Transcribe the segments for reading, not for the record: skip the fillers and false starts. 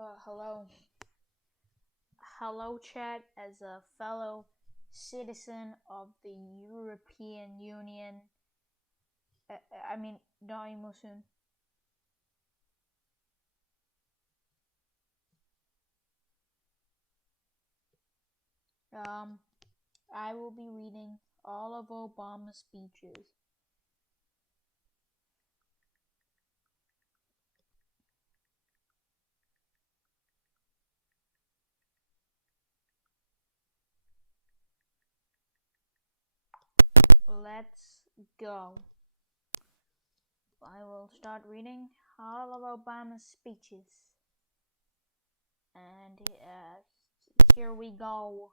Hello. Hello, chat. As a fellow citizen of the European Union, uh, I mean, not emotion. Um, I will be reading all of Obama's speeches. Let's go. I will start reading all of Obama's speeches. And here we go.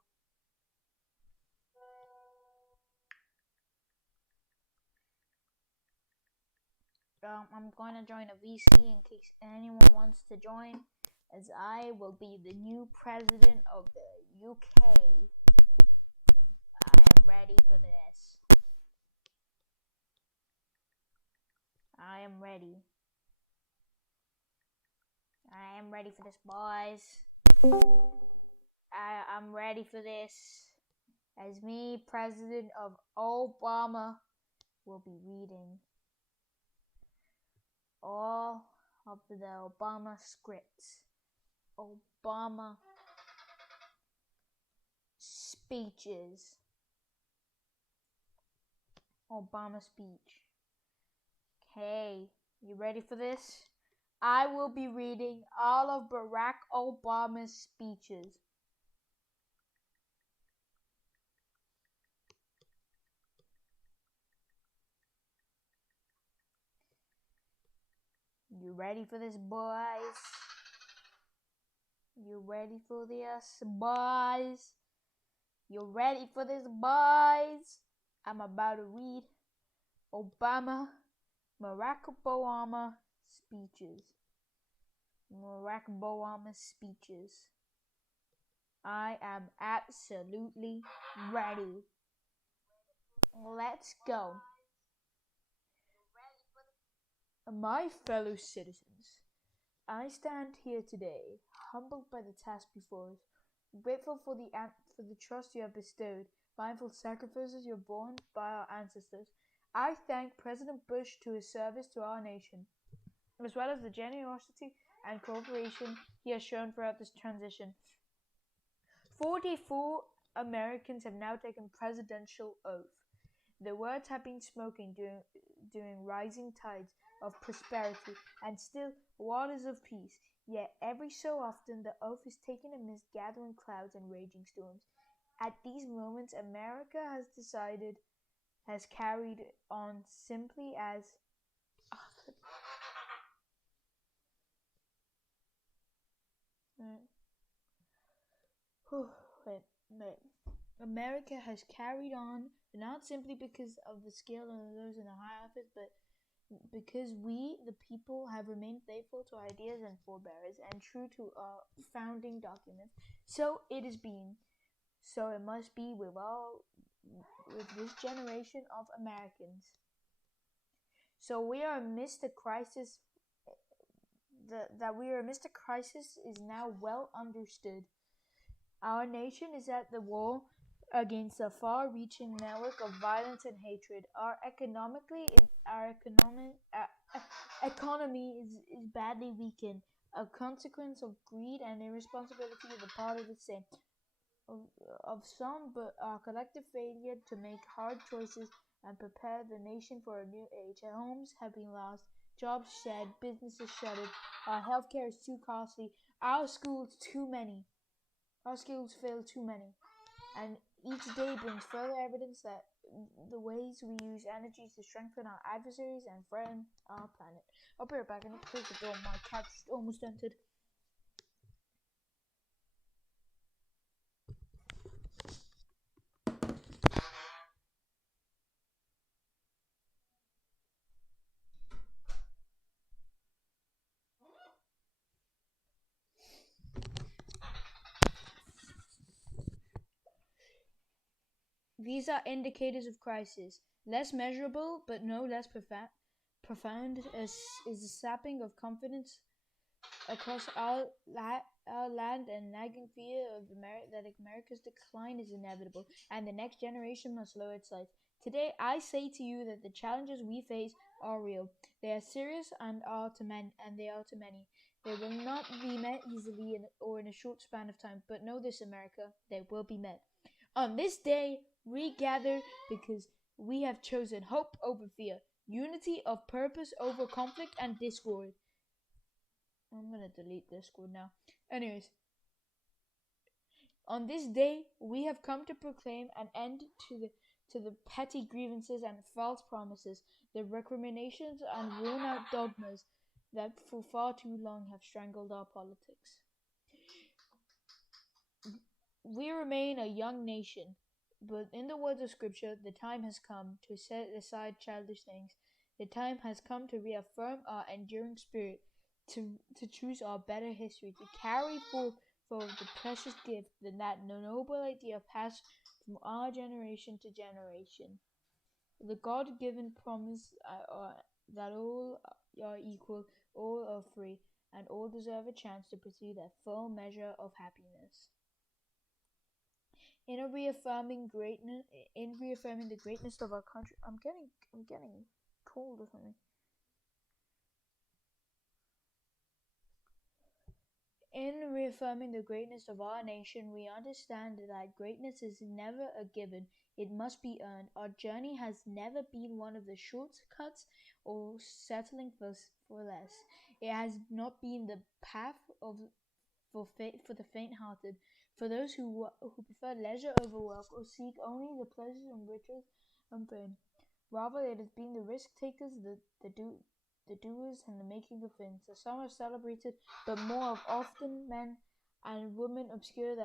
I'm going to join a VC in case anyone wants to join, as I will be the new president of the UK. I am ready for this. I am ready. I am ready for this, boys. I'm ready for this. As me, President of Obama, will be reading all of the Obama scripts. Obama speeches. Obama speech. Okay, you ready for this? I will be reading all of Barack Obama's speeches. You ready for this, boys? You ready for this, boys? You ready for this, boys? I'm about to read Barack Obama speeches. Barack Obama speeches. I am absolutely ready. Let's go. My fellow citizens, I stand here today, humbled by the task before us, grateful for the trust you have bestowed, mindful of sacrifices you have borne by our ancestors. I thank President Bush to his service to our nation, as well as the generosity and cooperation he has shown throughout this transition. 44 Americans have now taken presidential oath. The words have been spoken during rising tides of prosperity and still waters of peace. Yet every so often the oath is taken amidst gathering clouds and raging storms. At these moments, America has carried on simply as America has carried on not simply because of the skill of those in the high office, but because we, the people, have remained faithful to ideas and forebears and true to our founding documents. So it has been. So it must be with this generation of Americans. So we are amidst a crisis. That we are amidst a crisis is now well understood. Our nation is at the war against a far-reaching network of violence and hatred. Our economy is badly weakened, a consequence of greed and irresponsibility on the part of the same. Of some, but our collective failure to make hard choices and prepare the nation for a new age. Homes have been lost, jobs shed, businesses shuttered, our healthcare is too costly, our schools too many. Our skills fail too many, and each day brings further evidence that the ways we use energy to strengthen our adversaries and threaten our planet. I'll be right back. I need to close the door. My cat's almost entered. These are indicators of crisis, less measurable but no less profound as is the sapping of confidence across our land, and nagging fear of that America's decline is inevitable, and the next generation must lower its sights. Today, I say to you that the challenges we face are real. They are serious and they are to many. They will not be met easily or in a short span of time. But know this, America, they will be met. On this day, we gather because we have chosen hope over fear, unity of purpose over conflict and discord. I'm gonna delete Discord now. Anyways, on this day, we have come to proclaim an end to the petty grievances and false promises, the recriminations and worn-out dogmas that for far too long have strangled our politics. We remain a young nation, but in the words of Scripture, the time has come to set aside childish things. The time has come to reaffirm our enduring spirit, to choose our better history, to carry forth for the precious gift that noble idea passed from our generation to generation. The God-given promise that all are equal, all are free, and all deserve a chance to pursue their full measure of happiness. In reaffirming the greatness of our country, I'm getting cold or something. In reaffirming the greatness of our nation, we understand that greatness is never a given. It must be earned. Our journey has never been one of the shortcuts or settling for less. It has not been the path for the faint-hearted, for those who prefer leisure over work or seek only the pleasures and riches and fame. Rather, it has been the risk-takers, the doers, and the making of things. The some are celebrated, but more often men and women obscure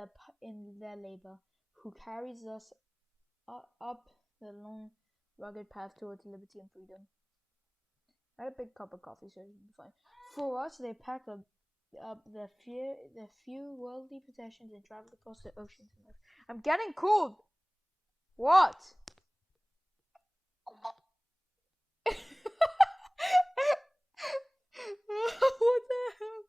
in their labor, who carries us up the long, rugged path towards liberty and freedom. I had a big cup of coffee, so it'll be fine. For us, they pack up their few worldly possessions and travel across the oceans. I'm getting cold. What? What the hell?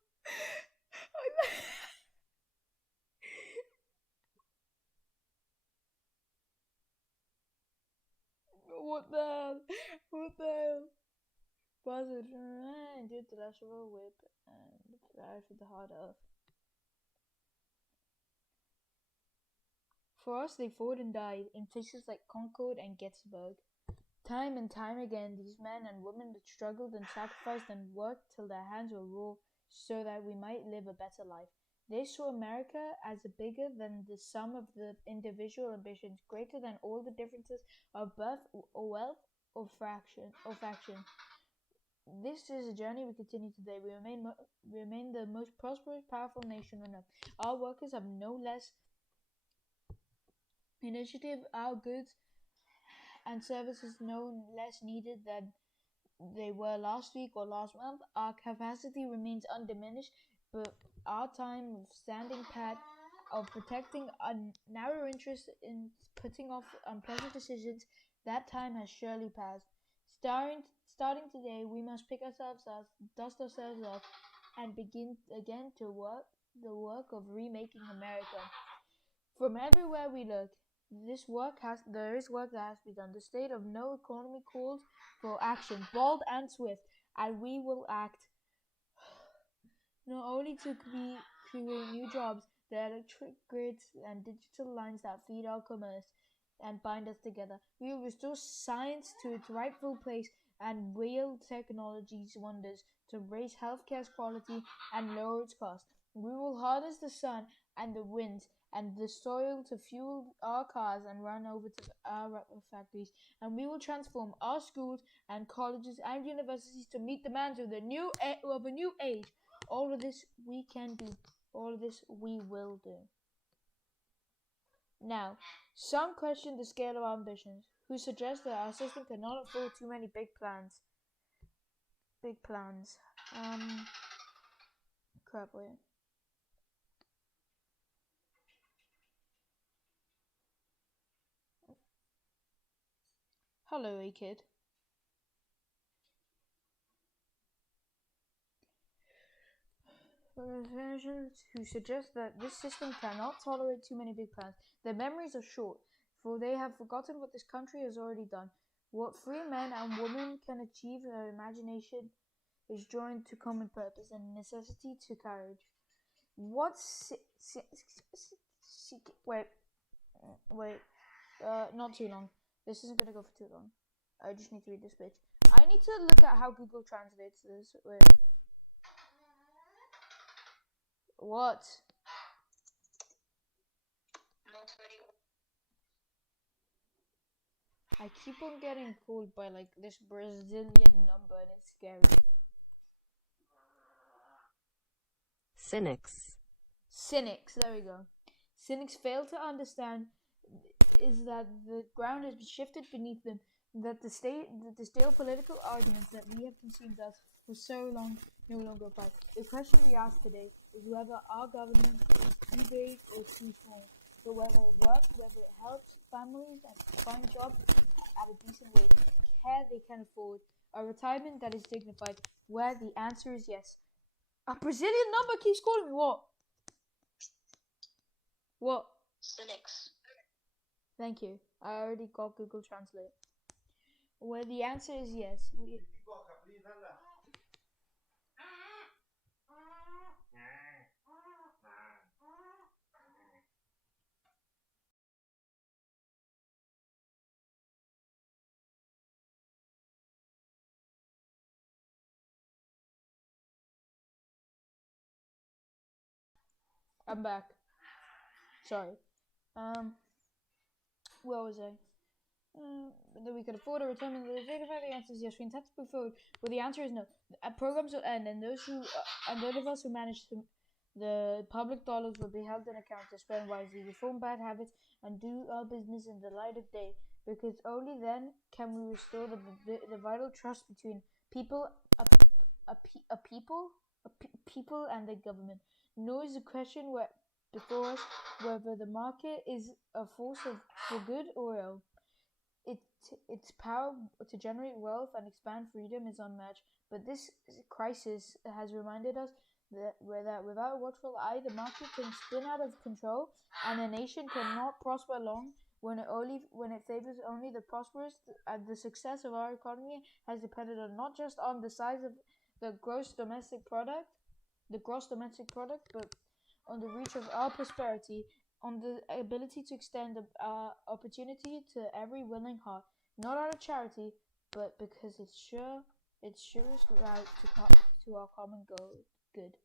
What the hell? What the hell? Buzzard and did the lash of a whip and fly for the heart of. For us, they fought and died in places like Concord and Gettysburg. Time and time again, these men and women struggled and sacrificed and worked till their hands were raw so that we might live a better life. They saw America as bigger than the sum of the individual ambitions, greater than all the differences of birth or wealth or faction. This is a journey we continue today. We remain the most prosperous, powerful nation on earth. Our workers have no less initiative. Our goods and services no less needed than they were last week or last month. Our capacity remains undiminished, but our time of standing pat, of protecting our narrow interests in putting off unpleasant decisions, that time has surely passed. Starting today, we must pick ourselves up, dust ourselves off, and begin again to work the work of remaking America. From everywhere we look, there is work that has to be done. The state of no economy calls for action, bold and swift, and we will act. Not only to create new jobs, the electric grids and digital lines that feed our commerce and bind us together. We will restore science to its rightful place and wheel technology's wonders to raise healthcare's quality and lower its cost. We will harness the sun and the winds and the soil to fuel our cars and run over to our factories, and we will transform our schools and colleges and universities to meet demands of a new age. All of this we can do. All of this we will do. Now, some question the scale of our ambitions, who suggest that our system cannot afford too many big plans. Crap, wait. Hello, A-Kid. who suggest that this system cannot tolerate too many big plans. Their memories are short, for they have forgotten what this country has already done. What free men and women can achieve, their imagination is joined to common purpose and necessity to courage. Wait, not too long. This isn't gonna go for too long. I just need to read this page. I need to look at how Google translates this. Wait. What? I keep on getting called by like this Brazilian number and it's scary. Cynics, there we go. Cynics fail to understand is that the ground has been shifted beneath them, that the stale political arguments that we have consumed us for so long no longer apply. The question we ask today is whether our government is too big or too small, but whether it helps families find jobs at a decent wage, care they can afford, a retirement that is dignified, where the answer is yes. A Brazilian number keeps calling me. What? Cynics. Thank you. I already got Google Translate. Where the answer is yes. I'm back. Sorry. Where was I? That we could afford a retirement. The answer is yes. We intend to move forward, but the answer is no. Programs will end, and those of us who manage the public dollars will be held in account to spend wisely, reform bad habits, and do our business in the light of day. Because only then can we restore the vital trust between people, people, and the government. Nor is the question before us whether the market is a force for good or ill. Its power to generate wealth and expand freedom is unmatched. But this crisis has reminded us that without a watchful eye, the market can spin out of control, and a nation cannot prosper long when it favors only the prosperous. And the success of our economy has depended not just on the size of the gross domestic product, but on the reach of our prosperity, on the ability to extend opportunity to every willing heart, not out of charity, but because it's surest route to our common good.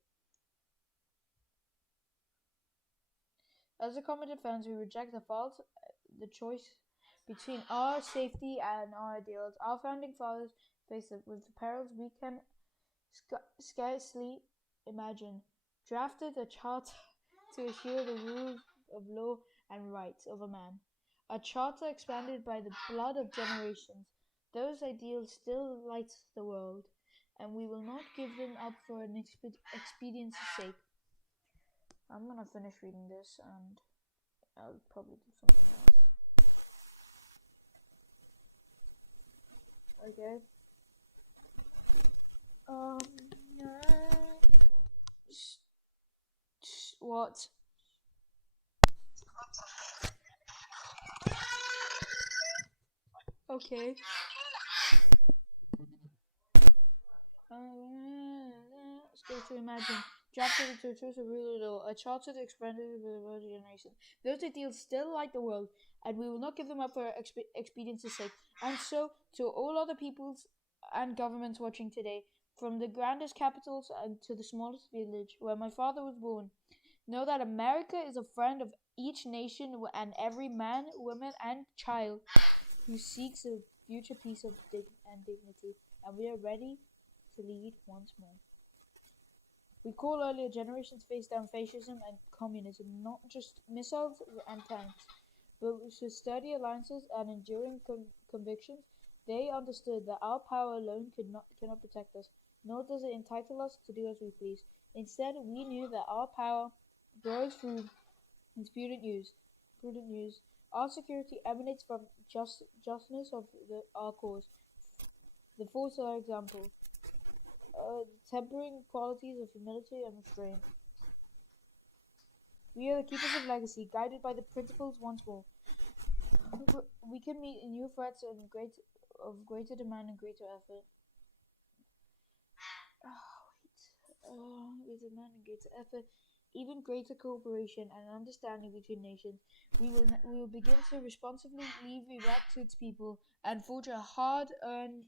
As a common defense, we reject the choice between our safety and our ideals. Our founding fathers faced with the perils we can scarcely imagine, drafted a charter to assure the rules of law and rights of a man. A charter expanded by the blood of generations. Those ideals still light the world, and we will not give them up for an expediency's sake. I'm gonna finish reading this, and I'll probably do something else. Okay. What? Okay. Still to imagine. Drafted into a truth of rule a charter to expand it with the generation. Those ideals still light the world, and we will not give them up for expediency's sake. And so, to all other peoples and governments watching today, from the grandest capitals and to the smallest village where my father was born, know that America is a friend of each nation and every man, woman, and child who seeks a future peace and dignity, and we are ready to lead once more. We call earlier generations face down fascism and communism, not just missiles and tanks, but with sturdy alliances and enduring convictions. They understood that our power alone cannot protect us, nor does it entitle us to do as we please. Instead, we knew that our power grows through prudent use. Our security emanates from justness of our cause. The force of our example. tempering qualities of humility and restraint. We are the keepers of legacy, guided by the principles once more. We can meet new threats of greater demand and greater effort. Greater demand and greater effort, even greater cooperation and understanding between nations. We will begin to responsibly leave Iraq to its people and forge a hard-earned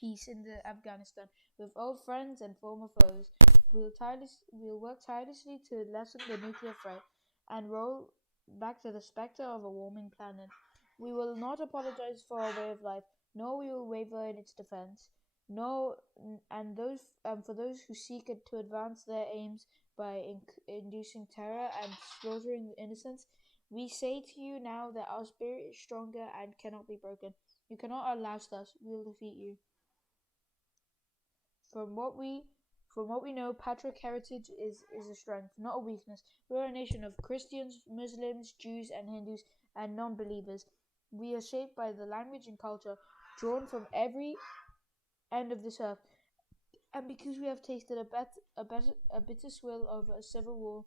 peace in Afghanistan with old friends and former foes. We'll work tirelessly to lessen the nuclear threat and roll back to the specter of a warming planet. We will not apologize for our way of life, nor we will waver in its defense. No, and for those who seek to advance their aims by inducing terror and slaughtering the innocents, we say to you now that our spirit is stronger and cannot be broken. You cannot outlast us. We will defeat you. From what we know, patrick heritage is a strength, not a weakness. We are a nation of Christians, Muslims, Jews, and Hindus, and non-believers. We are shaped by the language and culture drawn from every end of this earth, and because we have tasted a bitter swill of a civil war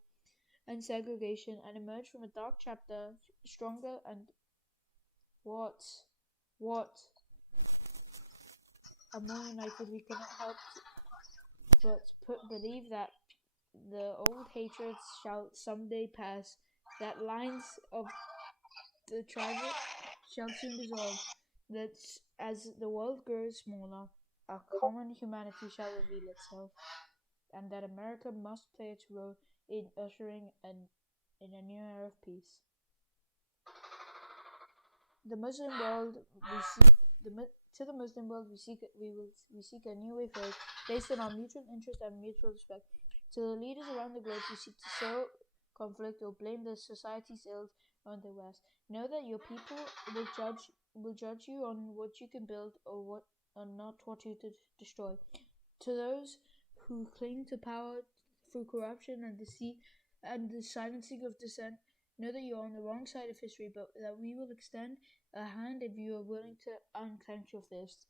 and segregation, and emerged from a dark chapter stronger and what and more united, we cannot help but believe that the old hatreds shall someday pass, that lines of the tribal shall soon dissolve, that as the world grows smaller, a common humanity shall reveal itself, and that America must play its role in ushering in a new era of peace. The Muslim world, to the Muslim world, we seek a new way forward based on our mutual interest and mutual respect. To the leaders around the globe who seek to sow conflict or blame the society's ills on the West, know that your people will judge you on what you can build or not what you to destroy. To those who cling to power through corruption and deceit and the silencing of dissent, know that you are on the wrong side of history, but that we will extend a hand if you are willing to unclench your fist.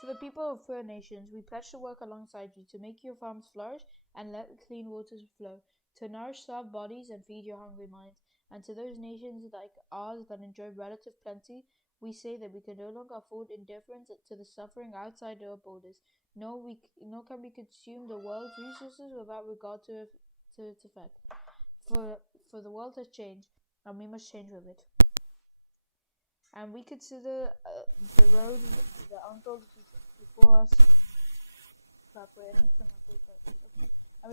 To the people of First Nations, we pledge to work alongside you to make your farms flourish and let clean waters flow, to nourish starved bodies and feed your hungry minds. And to those nations like ours that enjoy relative plenty, we say that we can no longer afford indifference to the suffering outside our borders. Nor can we consume the world's resources without regard to its effect. For the world has changed, and we must change with it. And we consider the road that unfolds before us. And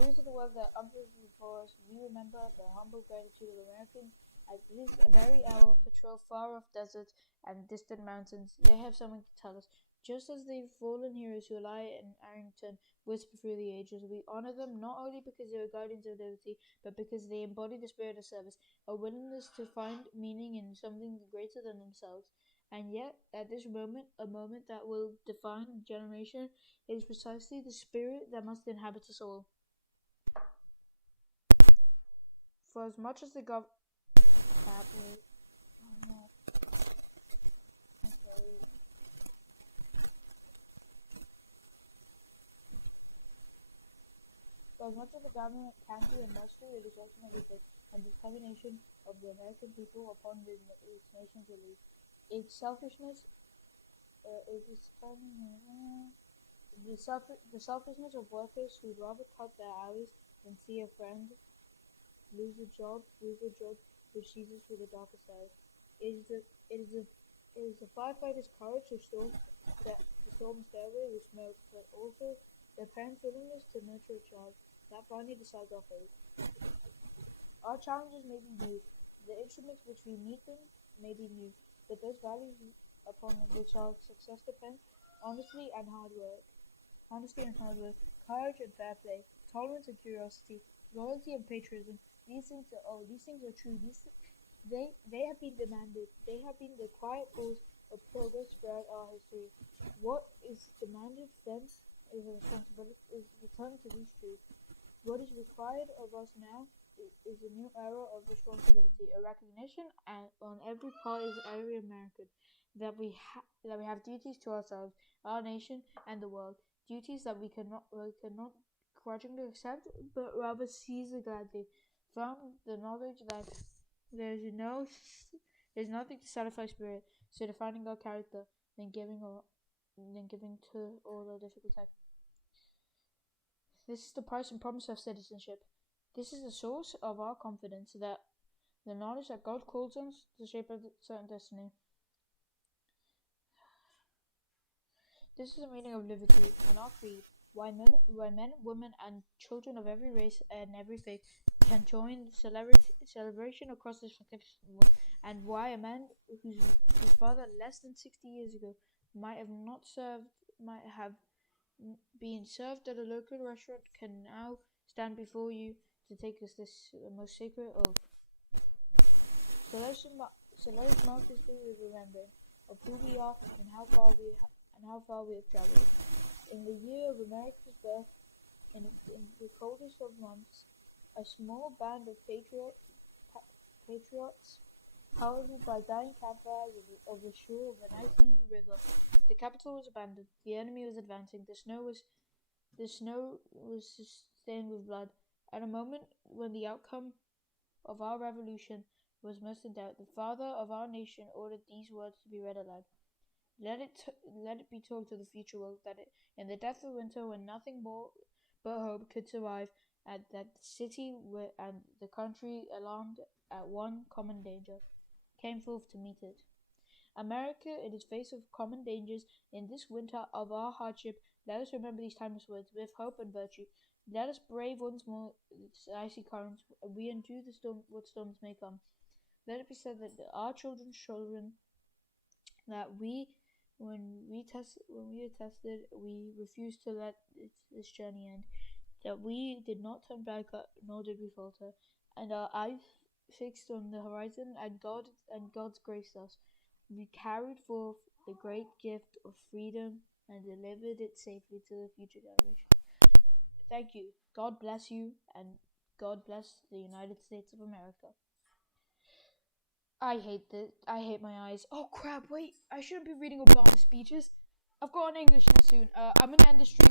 we consider the world that unfolds before us. We remember the humble gratitude of Americans. At this very hour, patrol far off deserts and distant mountains. They have something to tell us. Just as the fallen heroes who lie in Arlington whisper through the ages, we honor them not only because they were guardians of liberty, but because they embody the spirit of service, a willingness to find meaning in something greater than themselves. And yet, at this moment, a moment that will define a generation, it is precisely the spirit that must inhabit us all. For as much as the So as much as the government can do and must do, it is ultimately the determination of the American people upon the nation's release. Its selfishness, the selfishness of workers who rather cut their hours than see a friend lose a job, which sees us through the darker side. It is the firefighter's courage to storm the stairway with smoke, but also the parent's willingness to nurture a child that finally decides our fate. Our challenges may be new, the instruments which we meet them may be new, but those values upon which our success depends, honesty and hard work, courage and fair play, tolerance and curiosity, loyalty and patriotism. These things are true. They have been demanded. They have been the quiet cause of progress throughout our history. What is demanded then is a responsibility, is return to these truths. What is required of us now is a new era of responsibility, a recognition on every part of every American that we have duties to ourselves, our nation, and the world. duties that we cannot grudgingly accept, but rather seize gladly, from the knowledge that there is no there is nothing to satisfy spirit so defining our character than giving to all the difficult times. This is the price and promise of citizenship. This is the source of our confidence that the knowledge that God calls us to shape a certain destiny. This is the meaning of liberty and our creed. Why men, women, and children of every race and every faith can join the celebration across this magnificent world, and why a man whose father less than 60 years ago might have been served at a local restaurant can now stand before you to take us this most sacred oath. So let us mark this day with remembrance of who we are and how far we have traveled. In the year of America's birth, in the coldest of months, a small band of patriots, heralded by dying campfires of the shore of an icy river. The capital was abandoned. The enemy was advancing. The snow was stained with blood. At a moment when the outcome of our revolution was most in doubt, the father of our nation ordered these words to be read aloud. Let it be told to the future world that in the depth of winter, when nothing more but hope could survive, that the city and the country, alarmed at one common danger, came forth to meet it. America, in its face of common dangers, in this winter of our hardship, let us remember these timeless words with hope and virtue. Let us brave once more its icy currents, and we endure what storms may come. Let it be said that our children's children, that when we were tested, we refused to let this journey end. That we did not turn back, nor did we falter, and our eyes fixed on the horizon, and God's graced us. We carried forth the great gift of freedom and delivered it safely to the future generation. Thank you. God bless you, and God bless the United States of America. I hate this. I hate my eyes. Oh crap, wait. I shouldn't be reading Obama's speeches. I've got an English test soon. I'm gonna end the stream